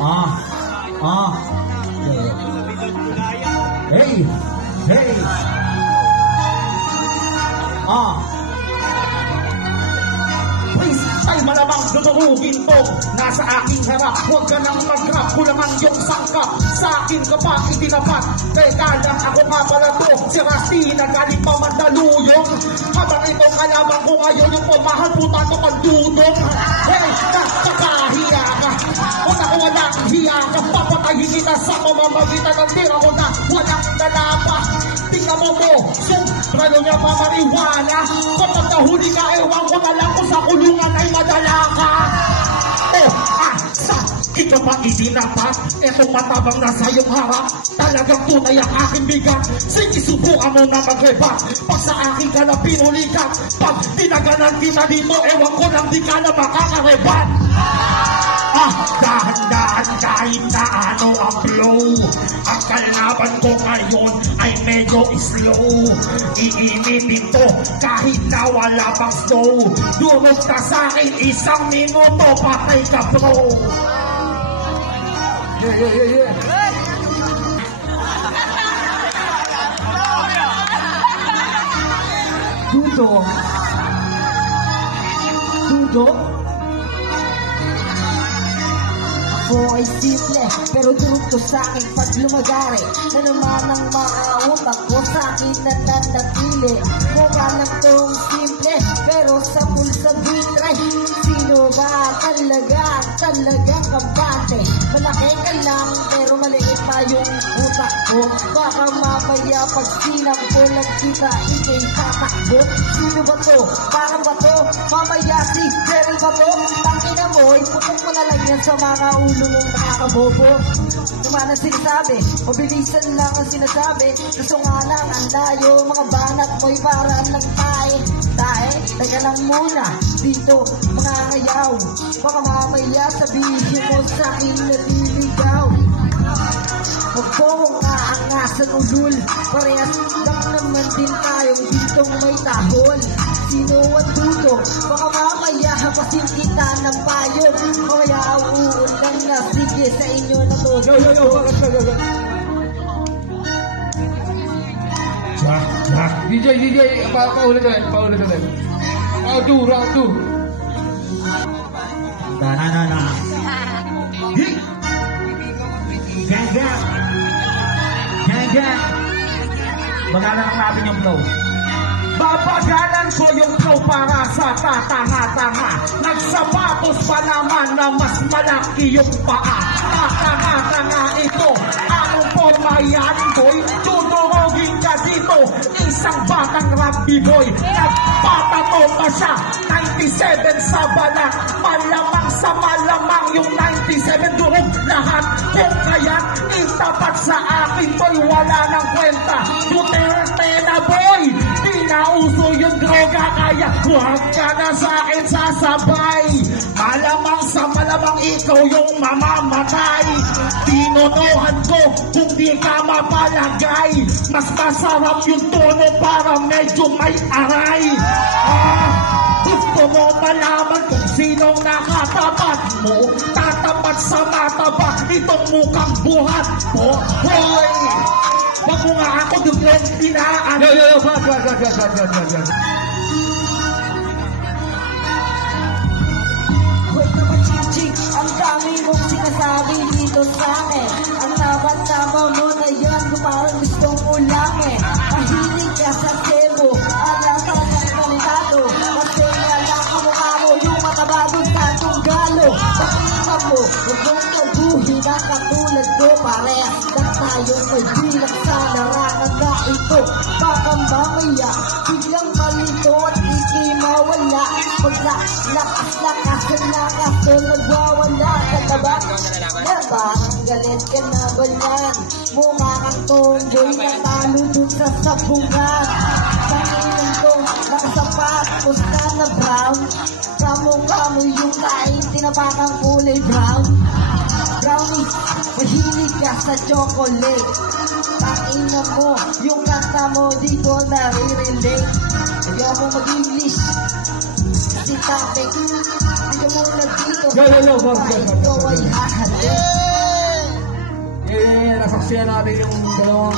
Hey, hey. Please, ay malamang dudurugin to. Nasa aking harap, huwag ka nang mag-rap. Kulangan yung sangkap, sa akin ka pa itinapat. Teka lang, ako nga pala to, si Rusty, nagaling pa Mandaluyong. Habang itong kalaban ko ngayon, yung pamahal puta ko pandudong. Hey, nakakahiya ka, wala ko walang hiya ka. Papatayin kita sa mamamagitan ng tira ko na walang dalapa. Tingnan mo mo, sobrano niya mamariwana. Kapag nahuli ka, ewan ko na lang kung sa kulungan ay madala ka. Sakit ka pa itinapat, etong matabang nasa iyong harap. Talagang tunay ang aking bigat. Sige, subukan mo na mag-rebat. Pag sa akin ka na pinulikat, pag tinaganan kita dito, ewan ko lang di ka na makakarebat. Dahan-dahan kahit na ano ang blow. Ang kalaban ko ngayon ay medyo slow. Iinitin to kahit na wala pang snow. Durog ka sa'kin, 1 minuto, patay ka bro. Yeah. Dudo. Ako ay simple, pero durog to sa'kin pag lumagari. Na naman ang mga utak ko sa'kin nananatili. Mukha lang tong simple, pero sa pulsa bitray. Sino ba talagang kampante? Malaki ka lang, pero maliit pa yung utak ko. Baka mamaya pag sinang ko lang kita, ikay tatakbo. Sino ba to? Parang ba to? Mamaya si Jerry ba to? Tangina mo, iputok mo na lang yan sa mga ulo mong nakakabobo. Naman ang sinasabi, mabilisan lang ang sinasabi. Gusto nga lang ang layo, mga banat mo'y parang nagtae. Teka lang muna, dito mga ngayaw. Baka mamaya sabihin mo sa'kin naliligaw. Huwag po kong aangasan ulul. Parehas lang naman din tayong ditong may tahol. Sino ang dudo? Baka mamaya hapasin kita ng payo. Mamaya ang uulan na sige sa inyo na to. Yo. DJ, paulit ulit. Round 2. Gang. Bagalan lang natin yung flow. Babagalan ko yung flow para sa tatanga-tanga. Nagsapatos pa naman na mas malaki yung paa. Tatanga-tanga ito. Anong forma yan, boy? Tudurogin ka dito. Isang batang rugby boy. Nagpatato pa siya. 97 sa balat. Malamang sa malamang yung 97 durog lahat. Kung kaya't itapat sa akin, boy, wala nang kwenta. Duterte na, boy. Di na uso yung droga, kaya huwag ka na sa akin sasabay. Malamang sa malamang ikaw yung mamamatay. Tinunuhan ko kung di ka mapalagay. Mas masarap yung tono para medyo may aray. Gusto mo malaman kung sinong nakatapat mo? Tatapat sa mataba itong mukhang buhat mo. Hoy! Wag mo nga ako duglen tinaan. Yo. Hoy naman chichik, ang dami mong sinasabi dito sa akin. Ang tama mo na yan, kung parang gustong ulangin. Mahilig ka sa sebo, alata ng kandidato. Kasi wala ka mukha mo yung matabagod sa tunggalo. Pakita mo, huwag mong kaguhin na katulad ko. Parehas na tayong may bilang sa larangan na ito. Baka mamaya, biglang malito at ikimawala. Lakas to nagwawala. Kataba, ang galit ka na ba yan? Mukha kang tomboy na talo dun sa sabungan. Tanginan ko, nakasapatos ka na brown. Kamukha mo yung kain, tinapakang kulay brown. Brownie, mahilig ka sa chocolate. Tanginan mo, yung kanta mo dito nare-relate. Ayaw mo mag-English, si topic. Hindi ka muna dito, Yo. ikaw ay hahalin. saksiyan natin yung dalawang